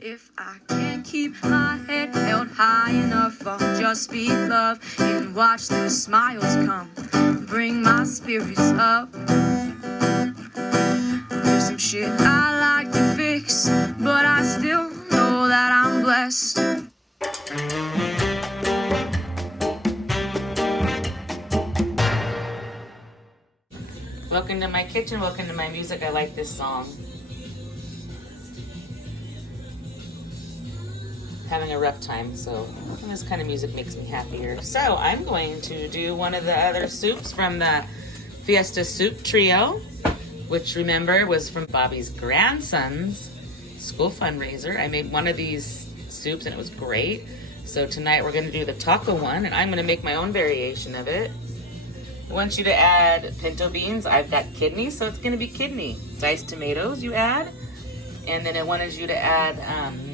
If I can't keep my head held high enough, I'll just speak love and watch the smiles come, bring my spirits up. There's some shit I like to fix, but I still know that I'm blessed. Welcome to my kitchen, welcome to my music. I like this song. Having a rough time, so this kind of music makes me happier. So I'm going to do one of the other soups from the Fiesta Soup Trio, which remember was from Bobby's grandson's school fundraiser. I made one of these soups and it was great. So tonight we're going to do the taco one, and I'm going to make my own variation of it. I want you to add pinto beans. I've got kidney, so it's going to be kidney. Diced tomatoes you add, and then I wanted you to add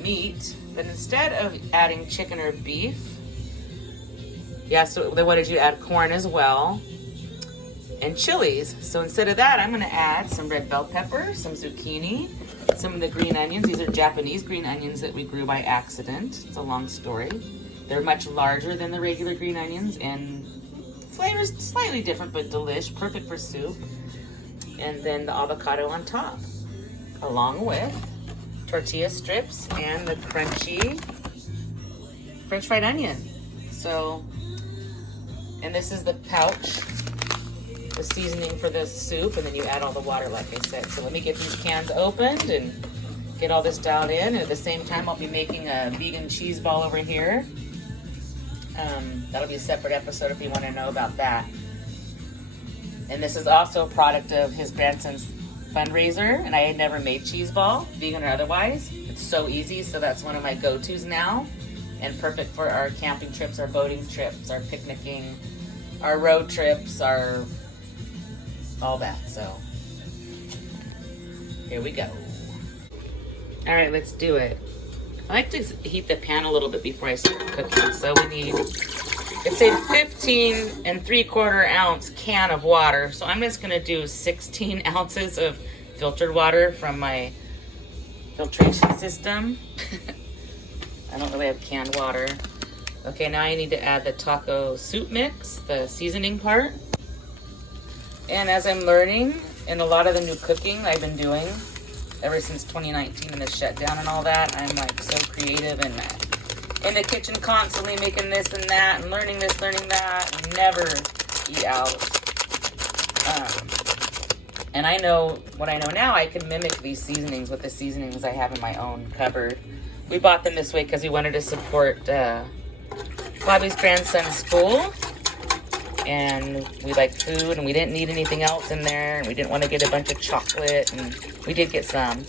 meat. But instead of adding chicken or beef, so they wanted you to add corn as well, and chilies. So instead of that, I'm gonna add some red bell pepper, some zucchini, some of the green onions. These are Japanese green onions that we grew by accident. It's a long story. They're much larger than the regular green onions, and flavors slightly different, but delish, perfect for soup. And then the avocado on top, along with tortilla strips and the crunchy French fried onion. So, and this is the pouch, the seasoning for the soup, and then you add all the water like I said. So let me get these cans opened and get all this dialed in. And at the same time, I'll be making a vegan cheese ball over here. That'll be a separate episode if you want to know about that. And this is also a product of his grandson's fundraiser, and I had never made cheese ball, vegan or otherwise. It's so easy, so that's one of my go-tos now, and perfect for our camping trips, our boating trips, our picnicking, our road trips, our all that. So here we go. All right, let's do it. I like to heat the pan a little bit before I start cooking. So we need, it's a 15 3/4 ounce can of water. So I'm just gonna do 16 ounces of filtered water from my filtration system. I don't really have canned water. Okay, now I need to add the taco soup mix, the seasoning part. And as I'm learning, in a lot of the new cooking I've been doing, ever since 2019 and the shutdown and all that, I'm like so creative and in the kitchen constantly making this and that and learning this, learning that, and never eat out. And I know what I know now, I can mimic these seasonings with the seasonings I have in my own cupboard. We bought them this way because we wanted to support Bobby's grandson's school. And we like food, and we didn't need anything else in there, and we didn't want to get a bunch of chocolate, and we did get some.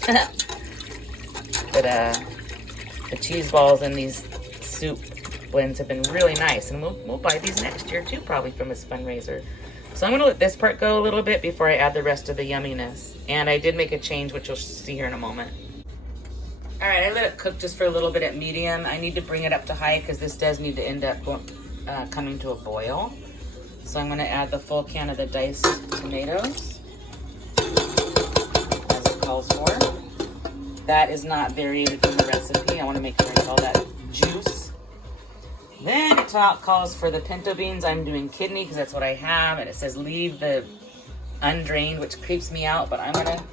But the cheese balls and these soup blends have been really nice, and we'll buy these next year too, probably from his fundraiser. So I'm gonna let this part go a little bit before I add the rest of the yumminess. And I did make a change, which you'll see here in a moment. All right, I let it cook just for a little bit at medium. I need to bring it up to high because this does need to end up coming to a boil. So I'm going to add the full can of the diced tomatoes, as it calls for. That is not varied in the recipe. I want to make sure it's all that juice. Then it calls for the pinto beans. I'm doing kidney because that's what I have, and it says leave the undrained, which creeps me out, but I'm going to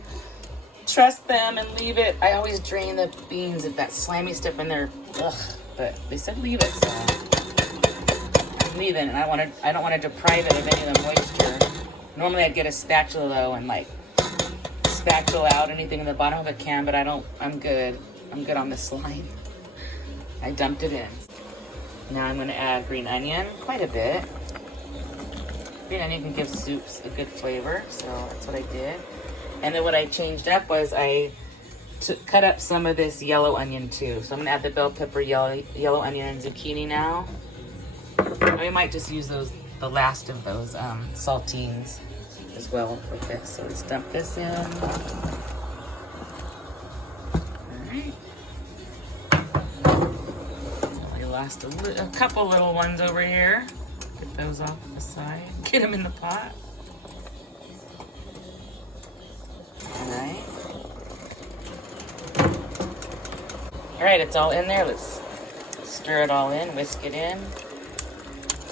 trust them and leave it. I always drain the beans if that slimy stuff in there. Ugh, but they said leave it, so leave it, and I don't want to deprive it of any of the moisture. Normally I'd get a spatula though and like spatula out anything in the bottom of a can, but I'm good on the slime. I dumped it in. Now I'm going to add green onion, quite a bit. Green onion can give soups a good flavor, so that's what I did. And then what I changed up was I cut up some of this yellow onion too. So I'm going to add the bell pepper, yellow onion, and zucchini now. I might just use the last of those saltines as well with this. So let's dump this in. Alright. I lost a couple little ones over here. Get those off the side. Get them in the pot. Alright. All right, it's all in there. Let's stir it all in, whisk it in.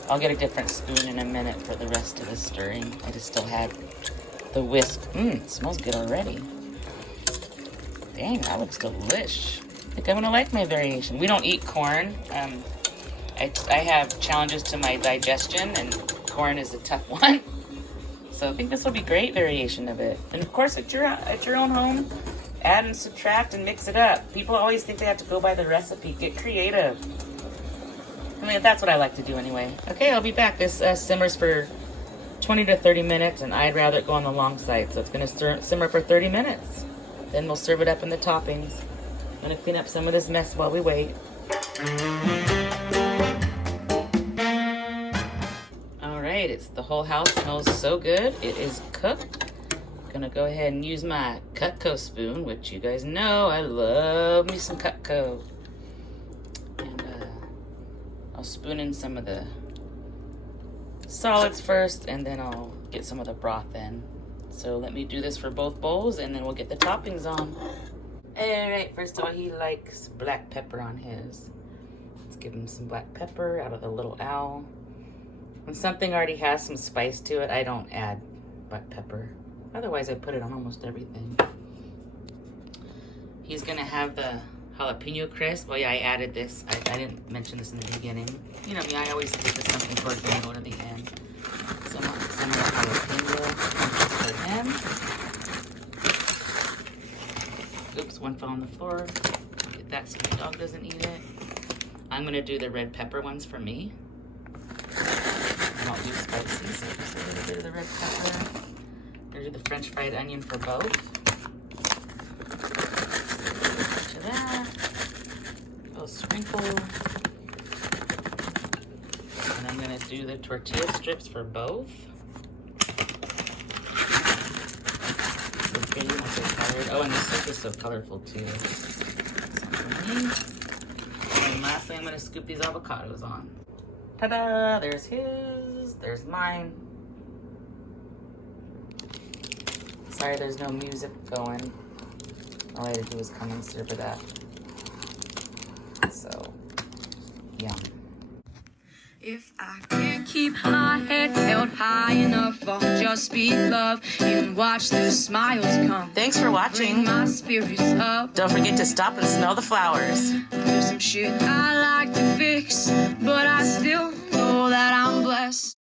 I'll get a different spoon in a minute for the rest of the stirring. I just still had the whisk. It smells good already. Dang, that looks delish. I think I'm gonna like my variation. We don't eat corn. I have challenges to my digestion, and corn is a tough one. So I think this will be great variation of it. And of course, at your own home, add and subtract and mix it up. People always think they have to go by the recipe. Get creative. I mean, that's what I like to do anyway. Okay, I'll be back. This simmers for 20 to 30 minutes, and I'd rather it go on the long side. So it's gonna simmer for 30 minutes. Then we'll serve it up in the toppings. I'm gonna clean up some of this mess while we wait. All right, the whole house smells so good. It is cooked. Gonna go ahead and use my Cutco spoon, which you guys know I love me some Cutco. And I'll spoon in some of the solids first, and then I'll get some of the broth in. So let me do this for both bowls, and then we'll get the toppings on. All right, first of all, he likes black pepper on his. Let's give him some black pepper out of the little owl. When something already has some spice to it, I don't add black pepper. Otherwise, I put it on almost everything. He's gonna have the jalapeno crisp. Well, yeah, I added this. I didn't mention this in the beginning. You know me, I always give this something towards the end or to the end. Some of the jalapeno for him. Oops, one fell on the floor. Get that so my dog doesn't eat it. I'm gonna do the red pepper ones for me. I don't do spicy, so just a little bit of the red pepper. I'm gonna do the French fried onion for both. To that. A little sprinkle. And I'm gonna do the tortilla strips for both. Okay, not so colored. Oh, and the soup is so colorful too. And lastly, I'm gonna scoop these avocados on. Ta-da! There's his. There's mine. Sorry, there's no music going. All I had to do was come and serve it up. So, yum. If I can't keep my head held high enough, I'll just be love and watch the smiles come. Thanks for watching. Bring my spirits up. Don't forget to stop and smell the flowers. There's some shit I like to fix, but I still know that I'm blessed.